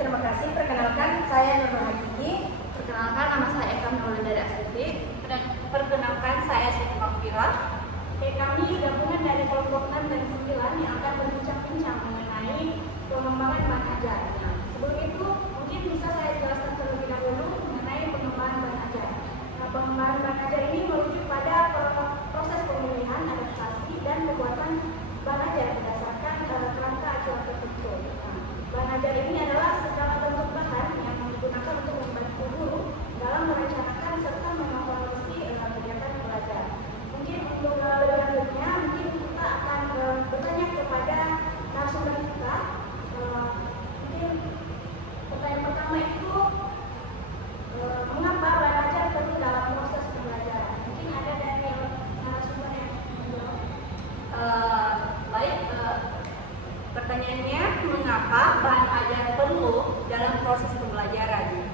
terima kasih. Perkenalkan, saya Nurul Hakiki. Perkenalkan, nama saya Eka Nurul dari Astuti. Perkenalkan, saya Siti Makfira. Kami gabungan dari kelompok 6 dan 9 yang akan berbincang-bincang mengenai pengembangan bahan ajarnya. Sebelum itu, mungkin bisa saya jelaskan terlebih dahulu mengenai pengembangan bahan ajar. Nah, pengembangan bahan ajar ini merujuk pada proses pemilihan, adaptasi, dan pembuatan bahan ajar berdasarkan kerangka acuan tertentu. Bahan ajar ini adalah segala bentuk bahan yang digunakan untuk membantu guru dalam merencanakan serta mengevaluasi kegiatan belajar. Mungkin untuk lebih lanjutnya, mungkin kita akan bertanya kepada narasumber kita. Mungkin pertanyaan pertama itu, mengapa bahan ajar penting dalam proses pembelajaran? Mungkin ada dari narasumber yang menjawab. Baik, pertanyaannya, mengapa bahan ajar perlu dalam proses pembelajaran?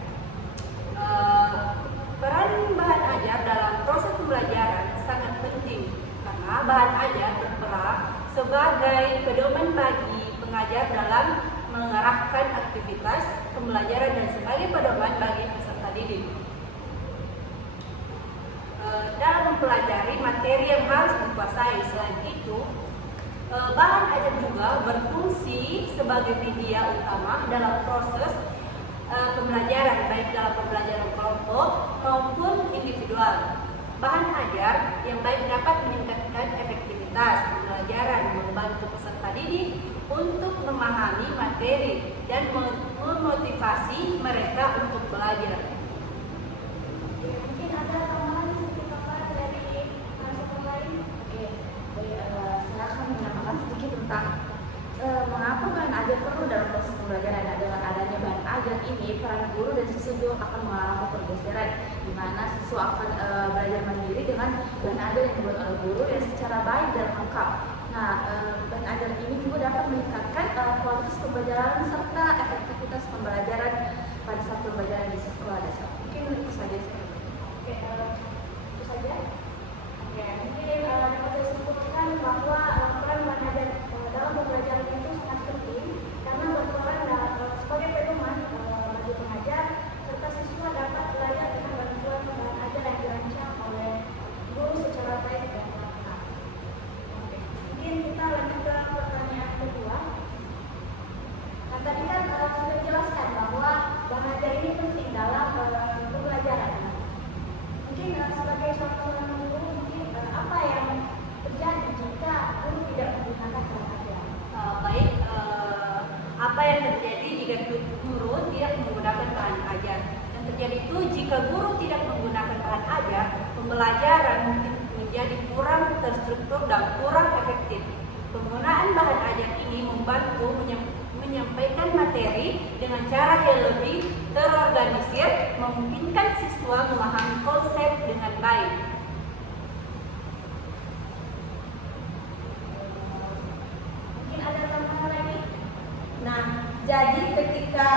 Peran bahan ajar dalam proses pembelajaran sangat penting karena bahan ajar berperan sebagai pedoman bagi pengajar dalam mengarahkan aktivitas pembelajaran dan sebagai pedoman bagi peserta didik dalam mempelajari materi yang harus dikuasai. Selain itu, bahan ajar juga berfungsi sebagai media utama dalam proses pembelajaran, baik dalam pembelajaran kelompok maupun individual. Bahan ajar yang baik dapat meningkatkan efektivitas pembelajaran, membantu peserta didik untuk memahami materi dan memotivasi mereka untuk belajar. Mungkin ada tambahan sedikit dari narasumber lain. Saya akan menambahkan sedikit tentang mengapa bahan ajar perlu dalam proses pembelajaran. Dengan adanya bahan ajar ini, peran guru dan siswa juga akan mengalami pergeseran, di mana siswa akan belajar mandiri dengan bahan ajar yang dibuat oleh guru yang secara baik dan lengkap. Nah, bahan ajar ini juga dapat meningkatkan kualitas pembelajaran serta efektivitas pembelajaran pada saat pembelajaran di sekolah dasar. Mungkin itu saja. Itu saja. Mungkin dapat saya sebutkan bahwa peran bahan ajar dalam pembelajaran itu sangat penting karena berperan sebagai pedoman bagi pengajar serta siswa dapat belajar dengan bantuan bahan ajar yang dirancang oleh guru secara baik dan lengkap. Mungkin kita lanjut ke pertanyaan kedua. Nah, tadi kan sudah dijelaskan bahwa bahan ajar ini penting dalam pembelajaran. Mungkin sebagai seorang guru, mungkin apa yang terjadi jika guru tidak menggunakan bahan ajar? Baik, apa yang terjadi jika guru tidak menggunakan bahan ajar? Yang terjadi itu jika guru tidak menggunakan bahan ajar, pembelajaran mungkin menjadi kurang terstruktur dan kurang efektif. Penggunaan bahan ajar ini membantu menyampaikan materi dengan cara yang lebih terorganisir, memungkinkan siswa memahami konsep dengan baik. Mungkin ada tambahan lagi? Nah, jadi jika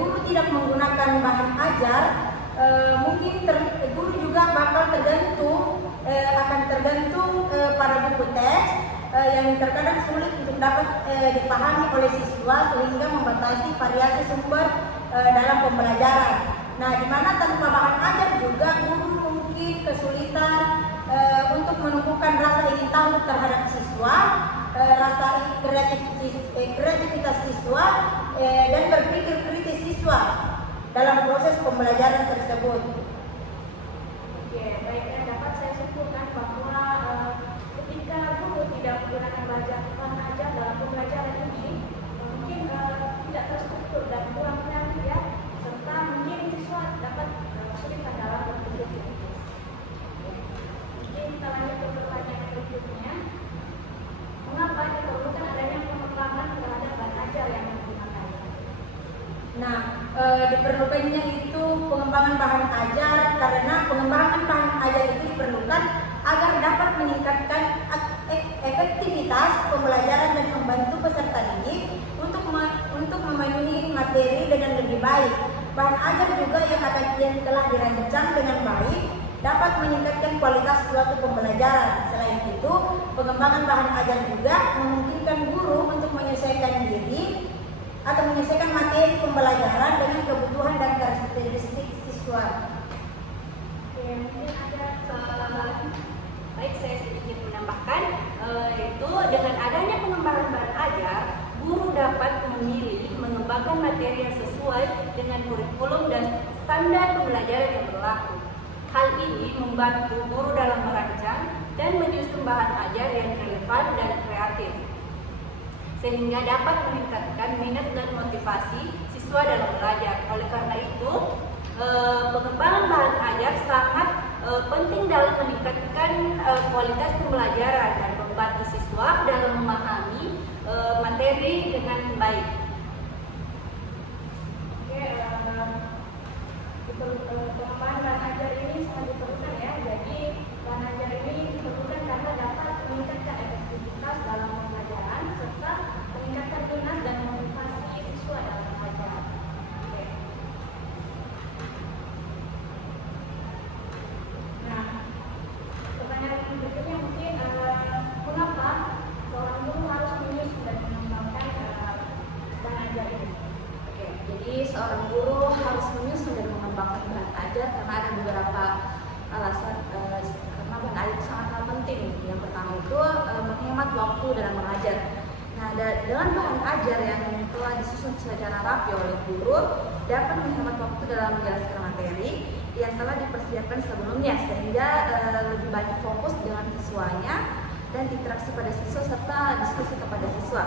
guru tidak menggunakan bahan ajar, mungkin guru juga bakal akan tergantung pada buku teks yang terkadang sulit untuk dapat dipahami oleh siswa sehingga membatasi variasi sumber dalam pembelajaran. Nah, di mana tanpa bahan ajar juga guru mungkin kesulitan untuk menumbuhkan rasa ingin tahu terhadap siswa, rasa kreativitas siswa, dan berpikir kritis siswa dalam proses pembelajaran tersebut. Baik, dapat saya simpulkan bahwa ketika guru tidak menggunakan bahan ajar dalam pembelajaran ini, mungkin tidak terstruktur dan kurang kreatif ya, serta mungkin siswa dapat kesulitan dalam berpikir kritis. Mungkin kita lanjut ke pertanyaan berikutnya. Mengapa diperlukan adanya pengembangan terhadap bahan ajar yang digunakan? Nah, diperlukannya itu pengembangan bahan ajar karena pengembangan bahan ajar itu diperlukan agar dapat meningkatkan efektivitas pembelajaran dan membantu peserta didik untuk memenuhi materi dengan lebih baik. Bahan ajar juga yang telah dirancang dengan baik dapat meningkatkan kualitas suatu pembelajaran. Selain itu, pengembangan bahan ajar juga memungkinkan guru untuk menyesuaikan diri atau menyesuaikan materi pembelajaran dengan kebutuhan dan karakteristik siswa. Oke, mungkin ada tambahan. Baik, saya sedikit menambahkan, yaitu dengan adanya pengembangan bahan ajar, guru dapat memilih mengembangkan materi yang sesuai dengan kurikulum dan standar pembelajaran yang berlaku. Hal ini membantu guru dalam merancang dan menyusun bahan ajar yang relevan dan kreatif, sehingga dapat meningkatkan minat dan motivasi siswa dalam belajar. Oleh karena itu, pengembangan bahan ajar sangat penting dalam meningkatkan kualitas pembelajaran dan membantu siswa dalam memahami materi dengan baik. Oke, pengembangan bahan ajar ini sangat diperlukan ya. Jadi bahan ajar ini diperlukan karena dapat meningkatkan efektivitas dalam pembelajaran serta meningkatkan minat dan motivasi siswa dalam belajar. Oke. Nah, pertanyaan berikutnya mungkin mengapa seorang guru harus menyusun dan mengembangkan bahan ajar ini? Oke, jadi seorang guru harus menyusun dan mengembangkan bahan ajar karena ada beberapa alasan, karena bahan ajar itu sangat penting. Yang pertama itu menghemat waktu dalam mengajar. Nah, dengan bahan ajar yang telah disusun secara rapi oleh guru dapat menghemat waktu dalam menjelaskan materi yang telah dipersiapkan sebelumnya, sehingga lebih banyak fokus dengan siswanya dan interaksi pada siswa serta diskusi kepada siswa.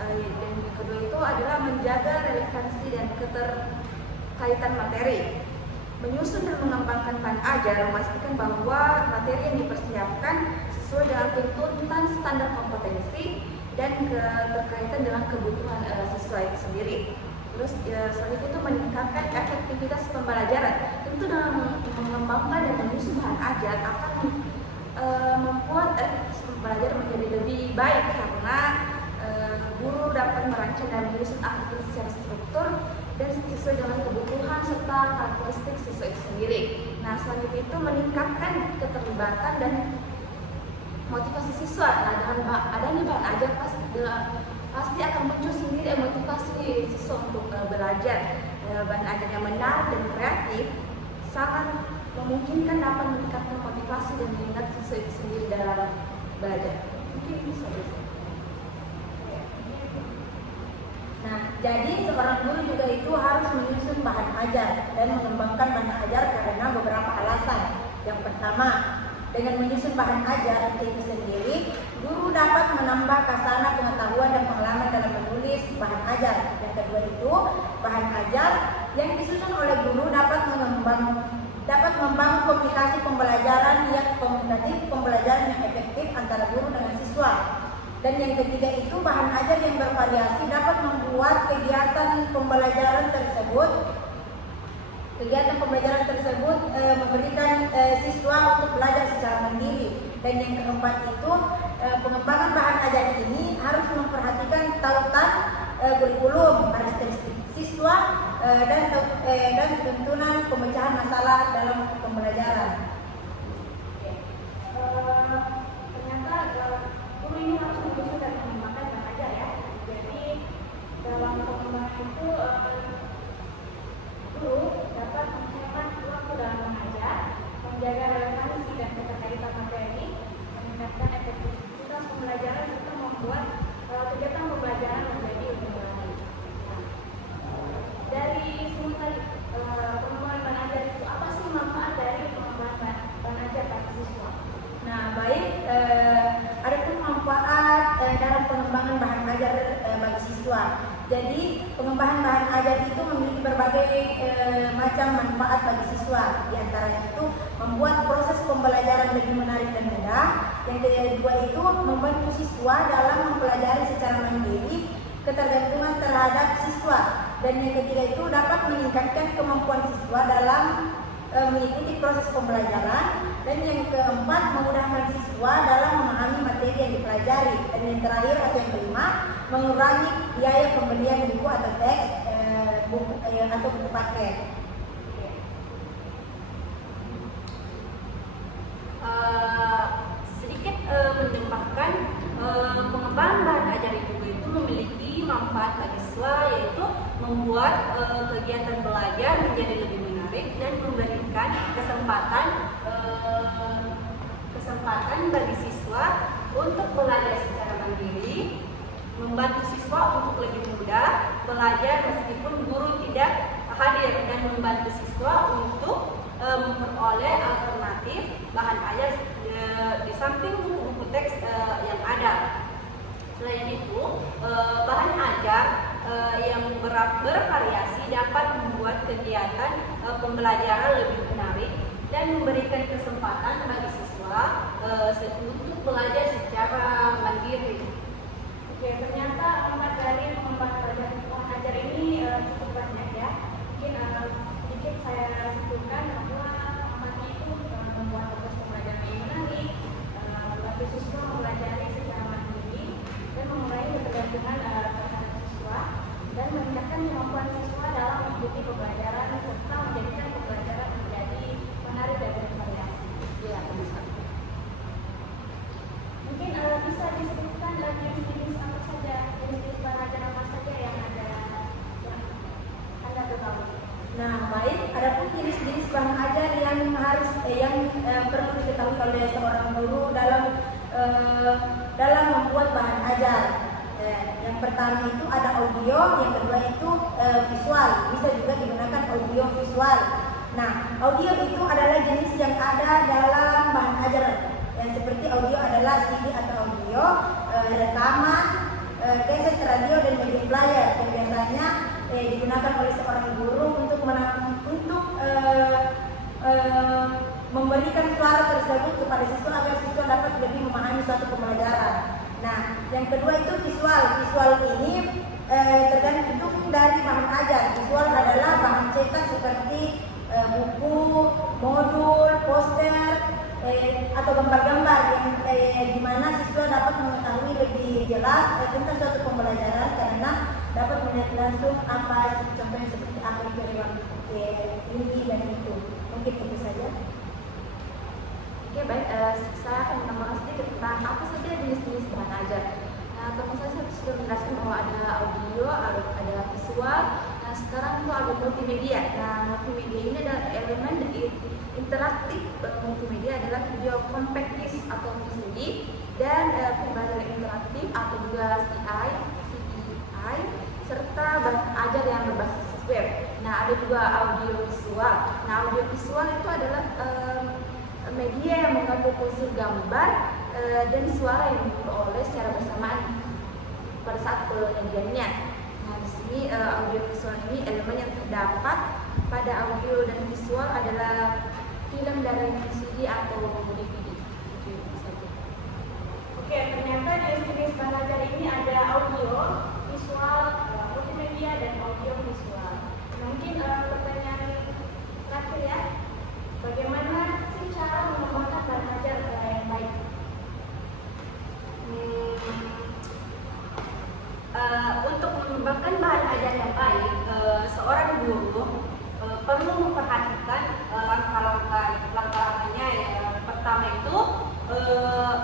Dan yang kedua itu adalah menjaga relevansi dan keterkaitan materi. Menyusun dan mengembangkan bahan ajar memastikan bahwa materi yang dipersiapkan sesuai dengan tuntutan standar kompetensi dan keterkaitan dengan kebutuhan siswa itu sendiri. Terus selanjutnya itu meningkatkan efektivitas pembelajaran. Tentu dalam mengembangkan dan menyusun bahan ajar akan membuat efektivitas pembelajaran menjadi lebih baik karena guru dapat merancang dan menyusun aktivitas secara struktur dan sesuai dengan kebutuhan serta karakteristik siswa itu sendiri. Nah, selanjutnya itu meningkatkan keterlibatan dan motivasi siswa. Nah, dengan adanya bahan ajar pasti akan muncul sendiri motivasi siswa untuk belajar. Bahan ajar yang menarik dan kreatif sangat memungkinkan dapat meningkatkan motivasi dan minat siswa itu sendiri dalam belajar. Mungkin bisa. Nah, jadi seorang guru juga itu harus menyusun bahan ajar dan mengembangkan bahan ajar karena beberapa alasan. Yang pertama, dengan menyusun bahan ajar itu sendiri, guru dapat menambah kasana pengetahuan dan pengalaman dalam menulis bahan ajar. Yang kedua itu, bahan ajar yang disusun oleh guru dapat membangun komunikasi pembelajaran yang komunikatif, pembelajaran yang efektif antara guru dengan siswa. Dan yang ketiga itu, bahan ajar yang bervariasi dapat membuat kegiatan pembelajaran tersebut memberikan siswa untuk belajar secara mandiri. Dan yang keempat itu, pengembangan bahan ajar ini harus memperhatikan tautan kurikulum, karakteristik siswa dan tuntunan pemecahan masalah dalam pembelajaran. Ternyata guru ini harus menyusun dan mengembangkan bahan ajar ya. Jadi dalam pengembangan itu guru dapat menghemat waktu dalam mengajar, menjaga relevansi dan keterkaitan materi, meningkatkan efektivitas pembelajaran serta membuat kegiatan pembelajaran menjadi lebih baik. Dari semua tadi pengembangan bahan ajar itu, apa sih manfaat dari pengembangan bahan ajar bagi siswa? Nah, baik, ada pun manfaat dalam pengembangan bahan ajar bagi siswa. Jadi, pengembangan bahan ajar itu memiliki berbagai macam manfaat bagi siswa. Di antaranya itu membuat proses pembelajaran lebih menarik dan mudah. Yang kedua itu membantu siswa dalam mempelajari secara mandiri, ketergantungan terhadap siswa. Dan yang ketiga itu dapat meningkatkan kemampuan siswa dalam mengikuti proses pembelajaran. Dan yang keempat, memudahkan siswa dalam memahami materi yang dipelajari. Dan yang terakhir atau yang kelima, mengurangi biaya pembelian buku atau teks atau buku paket. Sedikit menambahkan, pengembangan bahan ajar itu memiliki manfaat bagi siswa, yaitu membuat kegiatan belajar menjadi lebih menarik dan memberikan kesempatan bagi siswa untuk belajar secara mandiri, membantu siswa untuk lebih mudah belajar meskipun guru tidak hadir, dan membantu siswa untuk memperoleh alternatif bahan ajar di samping buku-buku teks yang ada. Selain itu, bahan ajar yang bervariasi dapat membuat kegiatan pembelajaran lebih menarik dan memberikan kesempatan bagi siswa untuk belajar secara mandiri. Oke, ternyata manfaat dari pengembangan bahan ajar ini cukup banyak ya. Mungkin sedikit saya simpulkan bahwa manfaatnya itu membuat proses pembelajaran yang menarik, membantu siswa mempelajari secara mandiri dan mengurangi ketergantungan terhadap siswa, dan meningkatkan kemampuan siswa dalam mengikuti pembelajaran serta menjadikan pembelajaran menjadi menarik dan bervariasi. Ya, bisa. Mungkin bisa disebutkan jenis-jenis apa saja, jenis-jenis bahan ajar apa saja yang ada yang Anda ketahui. Nah, baik. Adapun jenis-jenis bahan ajar yang perlu diketahui oleh seorang guru dalam membuat bahan ajar. Yang pertama itu ada audio, yang kedua itu visual. Bisa juga digunakan audio visual. Nah, audio itu adalah jenis yang ada dalam bahan ajar. Yang seperti audio adalah CD atau audio, rekaman, kaset radio dan media player yang biasanya digunakan oleh seorang guru untuk memberikan suara tersebut kepada siswa agar siswa dapat lebih memahami suatu pembelajaran. Nah, yang kedua itu visual. Visual ini tergantung dari bahan ajar. Visual adalah bahan cetak seperti buku, modul, poster, atau gambar-gambar yang di mana siswa dapat mengetahui lebih jelas tentang suatu pembelajaran karena dapat melihat langsung apa contohnya seperti apa itu ini dan itu. Mungkin itu saja. Oke, baik. Saya akan menambahkan sedikit tentang apa saja jenis-jenis bahan ajar. Nah, teman saya sudah menjelaskan bahwa ada audio, ada visual. Nah, sekarang itu ada multimedia. Nah, multimedia ini adalah elemen interaktif. Multimedia adalah video compact disc atau VCD dan pembelajaran interaktif atau juga CI, serta bahan ajar yang berbasis web. Nah, ada juga audio visual. Nah, audio visual itu adalah media yang menggabung unsur gambar dan suara yang diperoleh secara bersamaan pada saat penyajiannya. Nah, di sini audio visual ini elemen yang terdapat pada audio dan visual adalah film dari VCD atau DVD. Oke, ternyata jenis-jenis bahan ajar ini ada audio, visual, multimedia dan audio visual. Mungkin pertanyaan terakhir ya, bagaimana sih cara mengembangkan bahan ajar yang baik? Untuk mengembangkan bahan ajar yang baik, seorang guru perlu memperhatikan langkah-langkahnya. Yang pertama itu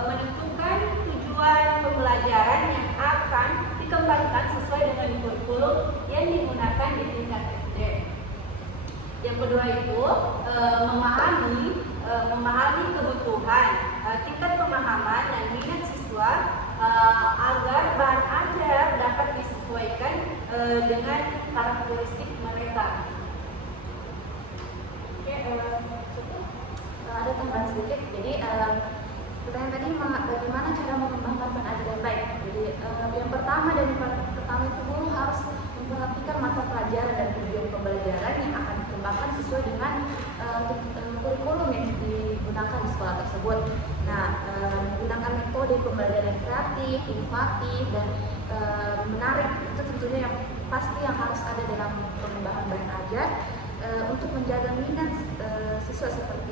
menentukan tujuan pembelajaran yang akan dikembangkan sesuai dengan kurikulum yang digunakan di tingkat SD. Yang kedua itu memahami kebutuhan, tingkat pemahaman dan minat siswa agar bahan ajar dapat disesuaikan dengan karakteristik mereka. Oke, ada tambahan sedikit. Jadi pertanyaan tadi bagaimana cara mengembangkan bahan ajar yang baik. Jadi yang pertama itu guru harus memperhatikan mata pelajaran dan tujuan pembelajaran yang akan dikembangkan sesuai dengan kurikulum yang digunakan di sekolah tersebut. Nah, menggunakan metode pembelajaran yang kreatif, inovatif dan menarik itu tentunya yang pasti yang harus ada dalam pengembangan bahan ajar untuk menjaga minat siswa seperti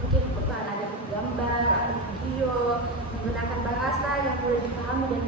mungkin bahan ajar gambar atau video, menggunakan bahasa yang mudah dipahami dan